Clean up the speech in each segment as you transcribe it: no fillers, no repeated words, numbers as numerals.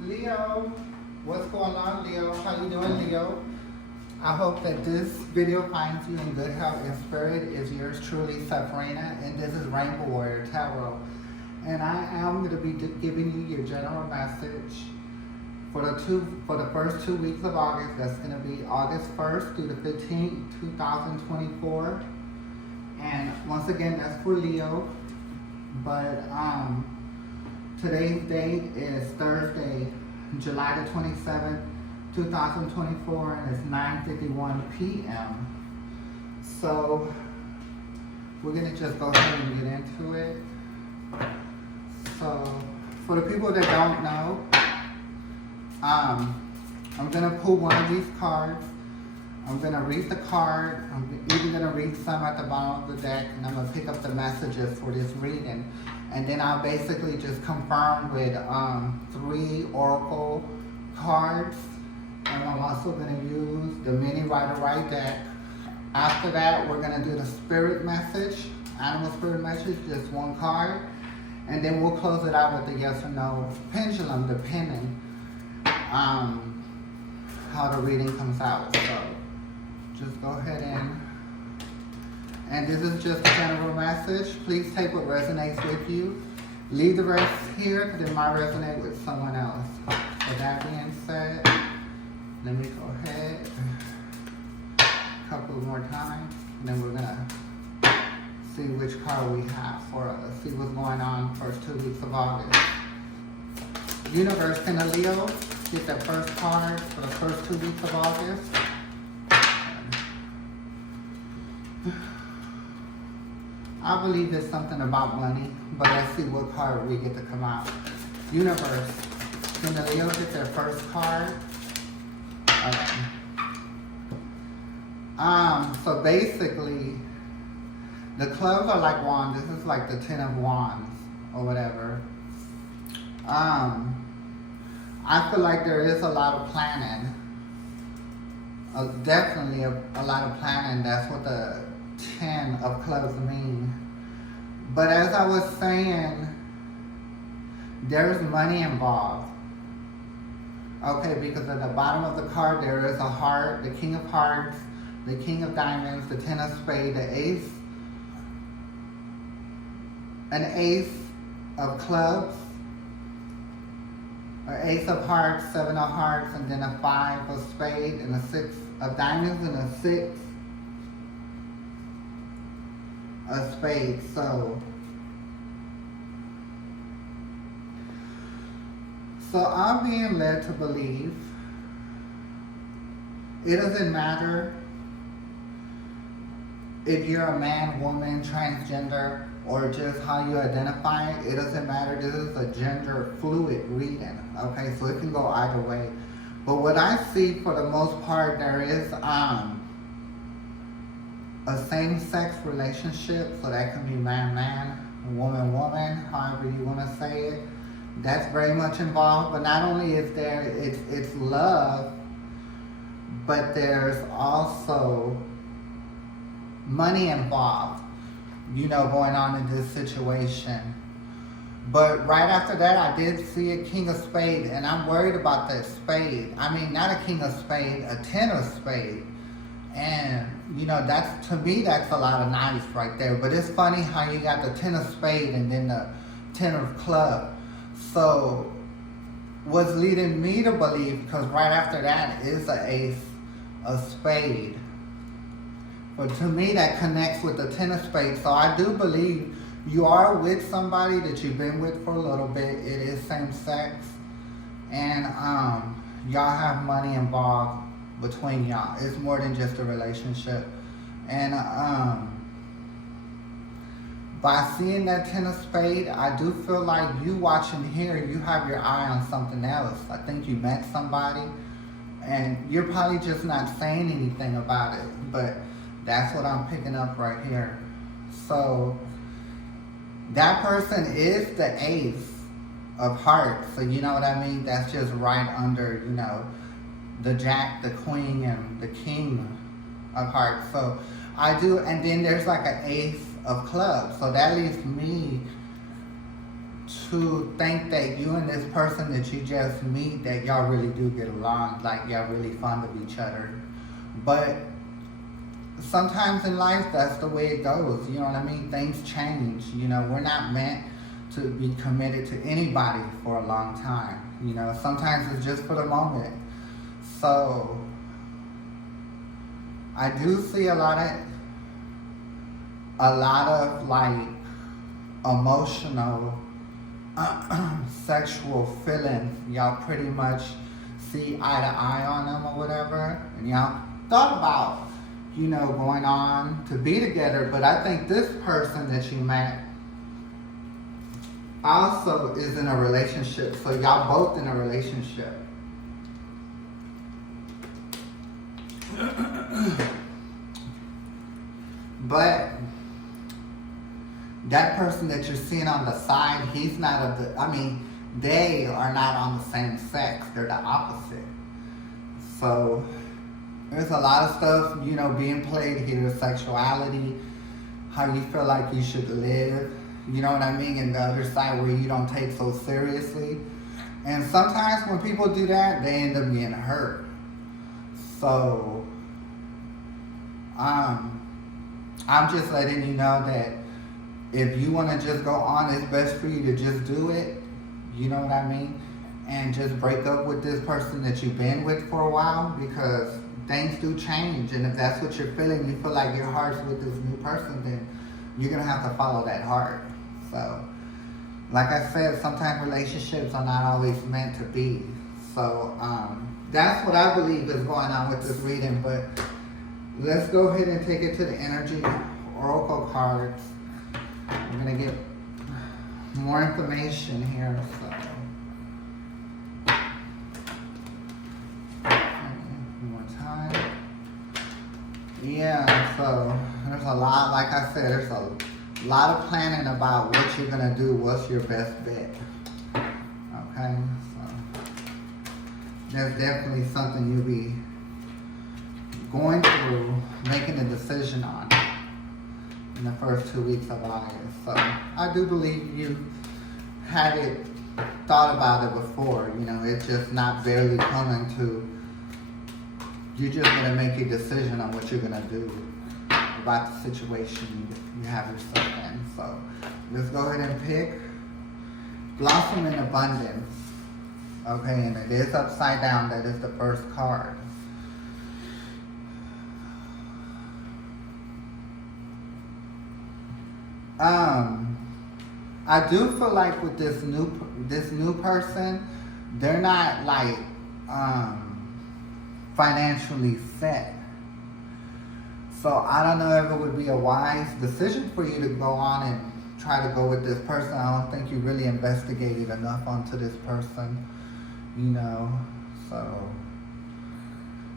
Leo, what's going on, Leo? How you doing, Leo? I hope that this video finds you in good health and spirit. Is yours truly, Safrina, and this is Rainbow Warrior Tarot. And I am going to be giving you your general message for the first 2 weeks of August. That's going to be August 1st through the 15th, 2024. And once again, that's for Leo. But today's date is Thursday, July the 27th, 2024, and it's 9:51 p.m. So we're gonna just go ahead and get into it. So for the people that don't know, I'm gonna pull one of these cards. I'm gonna read the card. I'm even gonna read some at the bottom of the deck, and I'm gonna pick up the messages for this reading. And then I'll basically just confirm with 3 oracle cards. And I'm also gonna use the mini Rider-Waite deck. After that, we're gonna do the spirit message, animal spirit message, just 1 card. And then we'll close it out with the yes or no pendulum, depending how the reading comes out. So just go ahead and this is just a general message. Please take what resonates with you. Leave the rest here because it might resonate with someone else. With that being said, let me go ahead a couple more times, and then we're gonna see which card we have for us. See what's going on first 2 weeks of August. Universe, can a Leo get that first card for the first 2 weeks of August? I believe it's something about money, but let's see what card we get to come out. Universe, can the Leo get their first card? Okay. So basically, the clubs are like wands. This is like the 10 of wands or whatever. I feel like there is a lot of planning. Definitely a lot of planning. That's what the 10 of clubs mean. But as I was saying, there's money involved. Okay, because at the bottom of the card there is a heart, the king of hearts, the king of diamonds, the 10 of spades, the ace, an ace of clubs, an ace of hearts, 7 of hearts, and then a 5 of spades, and a 6 of diamonds, and a 6 of spades. So I'm being led to believe it doesn't matter if you're a man, woman, transgender, or just how you identify. It doesn't matter. This is a gender fluid reading. Okay, so it can go either way. But what I see for the most part, there is a same-sex relationship, so that can be man-man, woman-woman, however you want to say it. That's very much involved, but not only is there, it's love, but there's also money involved, going on in this situation. But right after that, I did see a king of spades, and I'm worried about that spade. I mean, not a king of spades, a 10 of spades. And, that's, to me, that's a lot of knives right there. But it's funny how you got the 10 of spades and then the 10 of club. So what's leading me to believe, because right after that is an ace of spade. But to me, that connects with the 10 of spades. So I do believe you are with somebody that you've been with for a little bit. It is same sex. And y'all have money involved between y'all. It's more than just a relationship. And by seeing that 10 of spades, I do feel like you watching here, you have your eye on something else. I think you met somebody, and you're probably just not saying anything about it, but that's what I'm picking up right here. So that person is the ace of hearts, so you know what I mean? That's just right under, the jack, the queen, and the king of hearts. So I do, and then there's like an ace of clubs. So that leaves me to think that you and this person that you just meet, that y'all really do get along, like y'all really fond of each other. But sometimes in life, that's the way it goes. You know what I mean? Things change. You know, we're not meant to be committed to anybody for a long time. You know, sometimes it's just for the moment. So I do see a lot of like emotional, sexual feelings. Y'all pretty much see eye to eye on them or whatever, and y'all thought about, you know, going on to be together. But I think this person that you met also is in a relationship, so y'all both in a relationship. But that person that you're seeing on the side, he's not of the, I mean, they are not on the same sex, they're the opposite. So there's a lot of stuff, you know, being played here, sexuality, how you feel like you should live, you know what I mean, and the other side where you don't take so seriously. And sometimes when people do that, they end up getting hurt. So I'm just letting you know that if you want to just go on, it's best for you to just do it, you know what I mean, and just break up with this person that you've been with for a while, because things do change. And if that's what you're feeling, you feel like your heart's with this new person, then you're going to have to follow that heart. So, like I said, sometimes relationships are not always meant to be. So, that's what I believe is going on with this reading. But let's go ahead and take it to the energy oracle cards. I'm going to get more information here. So, one more time. Yeah, so there's a lot, like I said, there's a lot of planning about what you're going to do, what's your best bet. Okay, so there's definitely something you'll be going through, making a decision on in the first 2 weeks of August. So I do believe you had it, thought about it before. You know, it's just not barely coming to, you're just going to make a decision on what you're going to do about the situation you have yourself in. So let's go ahead and pick Blossom in Abundance. Okay, and it is upside down. That is the first card. I do feel like with this new person, they're not like financially set. So I don't know if it would be a wise decision for you to go on and try to go with this person. I don't think you really investigated enough onto this person, you know. So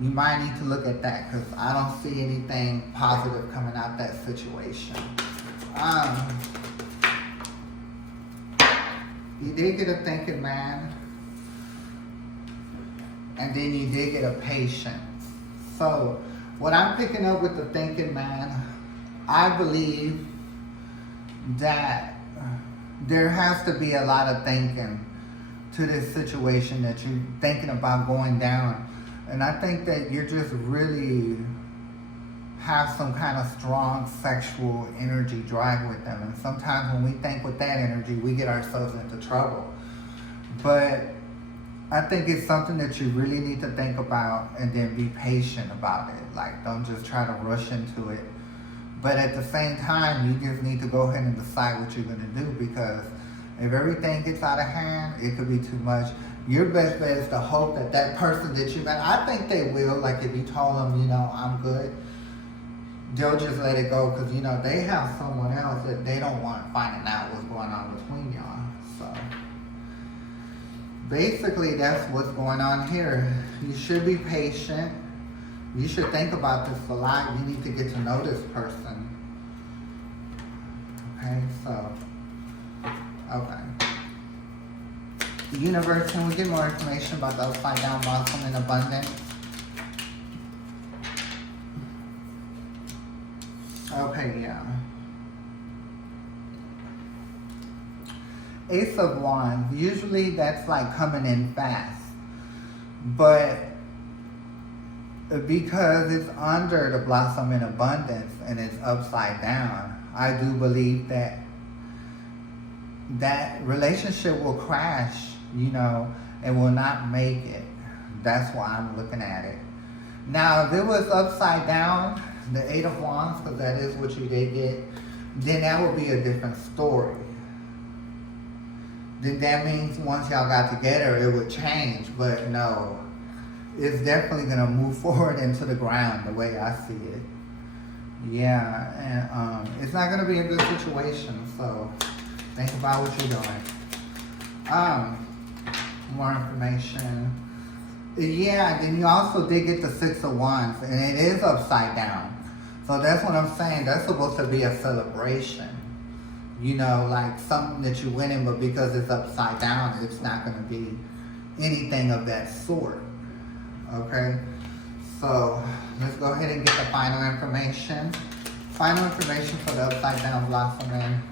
you might need to look at that, because I don't see anything positive coming out that situation. You did get a thinking man, and then you did get a patient. So what I'm picking up with the thinking man, I believe that there has to be a lot of thinking to this situation that you're thinking about going down. And I think that you're just really have some kind of strong sexual energy drive with them. And sometimes when we think with that energy, we get ourselves into trouble. But I think it's something that you really need to think about and then be patient about it. Like, don't just try to rush into it. But at the same time, you just need to go ahead and decide what you're going to do, because if everything gets out of hand, it could be too much. Your best bet is to hope that that person that you met, I think they will. Like, if you told them, you know, I'm good, they'll just let it go, because, you know, they have someone else that they don't want finding out what's going on between y'all. So basically, that's what's going on here. You should be patient. You should think about this a lot. You need to get to know this person. Okay, so, okay. Universe, can we get more information about the upside down blossom in abundance? Okay, yeah. Ace of Wands, usually that's like coming in fast. But because it's under the blossom in abundance and it's upside down, I do believe that that relationship will crash, and will not make it. That's why I'm looking at it. Now, if it was upside down, the Eight of Wands, because that is what you did get, then that would be a different story. Then that means once y'all got together, it would change. But no, it's definitely going to move forward into the ground the way I see it. Yeah, and it's not going to be a good situation, so think about what you're doing. More information. Yeah, then you also did get the Six of Wands, and it is upside down. So that's what I'm saying. That's supposed to be a celebration. Like something that you're winning, but because it's upside down, it's not going to be anything of that sort. Okay? So let's go ahead and get the final information. Final information for the upside down blossoming.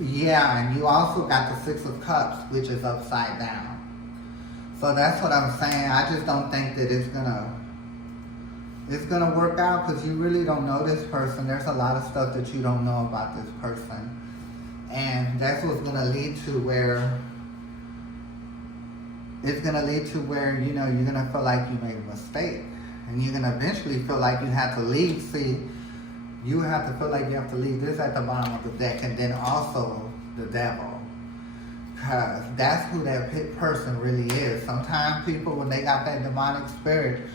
Yeah, and you also got the Six of Cups, which is upside down. So that's what I'm saying. I just don't think that it's gonna work out, because you really don't know this person. There's a lot of stuff that you don't know about this person. And that's what's gonna lead to where it's gonna lead to where, you're gonna feel like you made a mistake. And you're gonna eventually feel like you have to leave. See, you have to feel like you have to leave. This at the bottom of the deck, and then also the devil. Because that's who that person really is. Sometimes people, when they got that demonic spirit,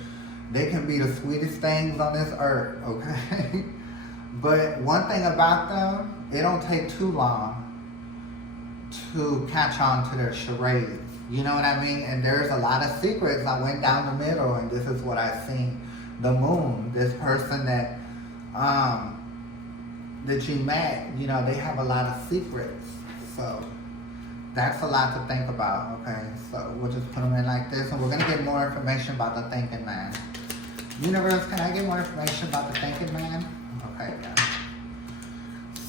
they can be the sweetest things on this earth, okay? But one thing about them, it don't take too long to catch on to their charades. You know what I mean? And there's a lot of secrets. I went down the middle, and this is what I seen. The moon, this person that you met, they have a lot of secrets. So that's a lot to think about, okay? So we'll just put them in like this, and we're going to get more information about the thinking man. Universe, can I get more information about the thinking man? Okay, yeah.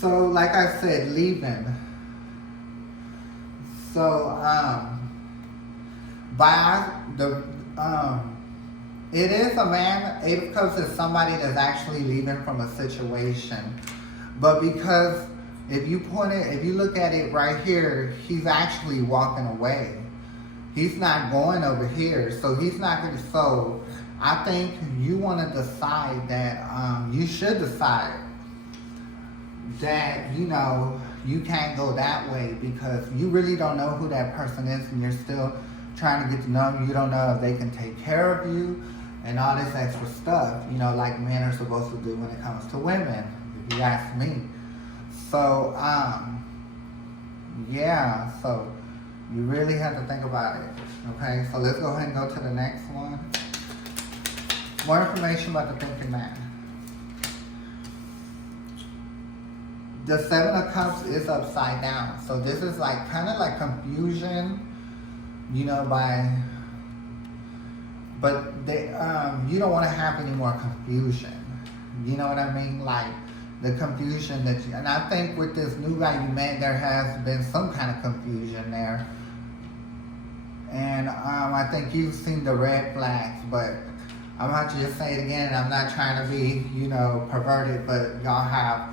So, like I said, leaving. So, it is a man. Eight of Cups is somebody that's actually leaving from a situation. But because if you look at it right here, he's actually walking away. He's not going over here. So he's not going to, so I think you want to decide that, you should decide that, you can't go that way, because you really don't know who that person is, and you're still trying to get to know them. You don't know if they can take care of you and all this extra stuff, like men are supposed to do when it comes to women, if you ask me. So, yeah, so you really have to think about it, okay? So let's go ahead and go to the next one. More information about the thinking man. The Seven of Cups is upside down. So this is like kind of like confusion, but you don't want to have any more confusion. You know what I mean? Like the confusion and I think with this new guy you met, there has been some kind of confusion there. And I think you've seen the red flags, but I'm about to just say it again, and I'm not trying to be, perverted, but y'all have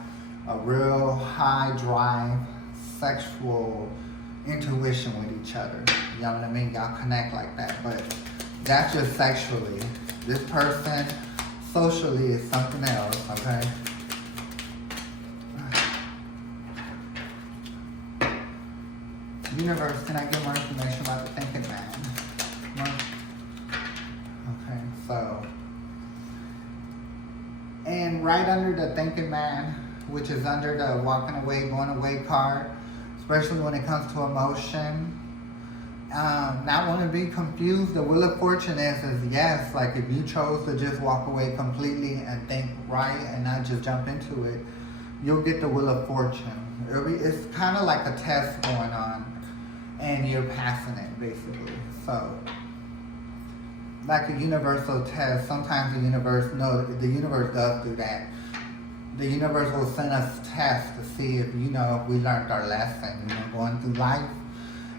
a real high drive, sexual intuition with each other. You know what I mean? Y'all connect like that, but that's just sexually. This person, socially, is something else, okay? Universe, can I get more information about the thinking man? Okay, so. And right under the thinking man, which is under the walking away, going away card, especially when it comes to emotion, not want to be confused. The Wheel of Fortune is yes, like if you chose to just walk away completely and think right and not just jump into it, you'll get the Wheel of Fortune. It's kind of like a test going on, and you're passing it, basically. So, like a universal test, sometimes the universe does do that. the universe will send us tests to see if, if we learned our lesson, going through life.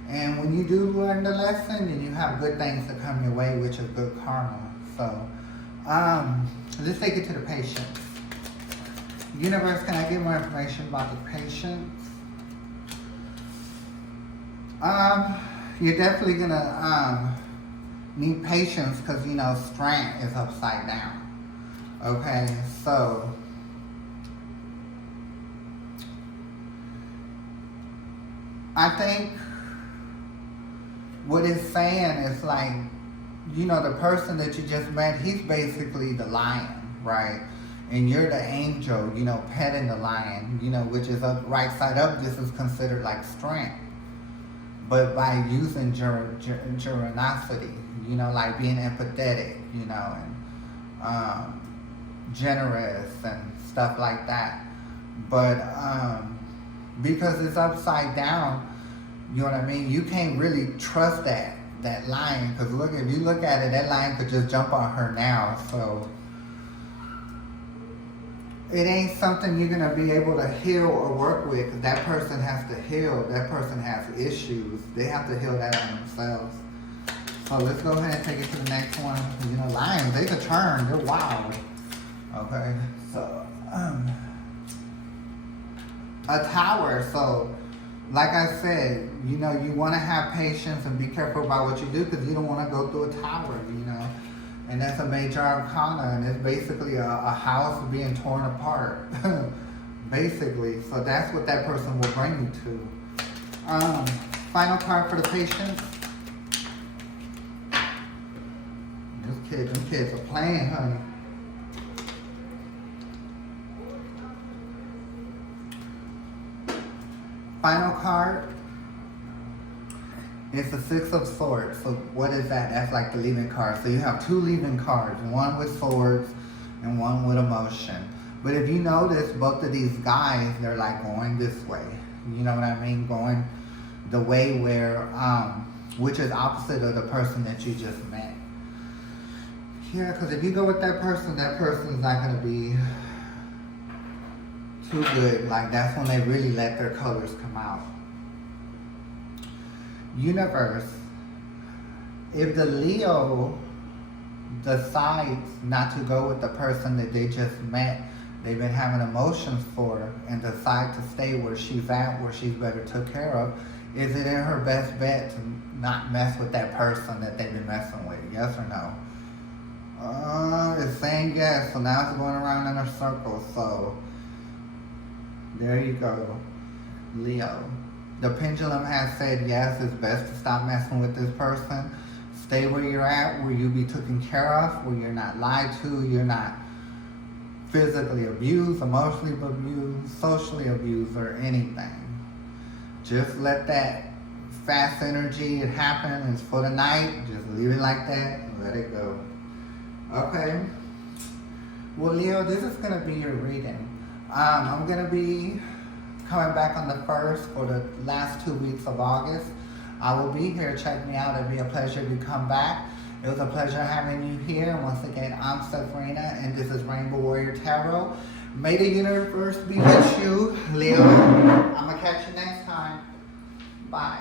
And when you do learn the lesson, then you have good things to come your way, which is good karma. So, let's take it to the patients. Universe, can I get more information about the patients? You're definitely gonna need patience because strength is upside down. Okay, so I think what it's saying is like, the person that you just met, he's basically the lion, right? And you're the angel, petting the lion, which is up right side up. This is considered like strength. But by using generosity, like being empathetic, and generous and stuff like that. But because it's upside down, you know what I mean? You can't really trust that lion, because if you look at it, that lion could just jump on her now. So it ain't something you're gonna be able to heal or work with, because that person has to heal. That person has issues. They have to heal that on themselves. So let's go ahead and take it to the next one. Lions, they can turn. They're wild. Okay, so a tower. So like I said, you want to have patience and be careful about what you do, because you don't want to go through a tower, and that's a major arcana, and it's basically a house being torn apart, basically. So that's what that person will bring you to. Final card for the patient. Them kids are playing, honey. Final card is the Six of Swords. So what is that? That's like the leaving card. So you have two leaving cards, one with swords and one with emotion. But if you notice, both of these guys, they're like going this way. You know what I mean? Going the way where, which is opposite of the person that you just met. Yeah, because if you go with that person's not going to be too good. Like, that's when they really let their colors come out. Universe, if the Leo decides not to go with the person that they just met, they've been having emotions for, and decide to stay where she's at, where she's better took care of, is it in her best bet to not mess with that person that they've been messing with? Yes or no? It's saying yes, so now it's going around in a circle. So there you go, Leo. The pendulum has said yes, it's best to stop messing with this person. Stay where you're at, where you be taken care of, where you're not lied to, you're not physically abused, emotionally abused, socially abused, or anything. Just let that fast energy happen. It's for the night. Just leave it like that and let it go. Okay. Well, Leo, this is going to be your reading. I'm going to be coming back on the 1st for the last 2 weeks of August. I will be here. Check me out. It'll be a pleasure to come back. It was a pleasure having you here. Once again, I'm Sephrina, and this is Rainbow Warrior Tarot. May the universe be with you, Leo. I'm going to catch you next time. Bye.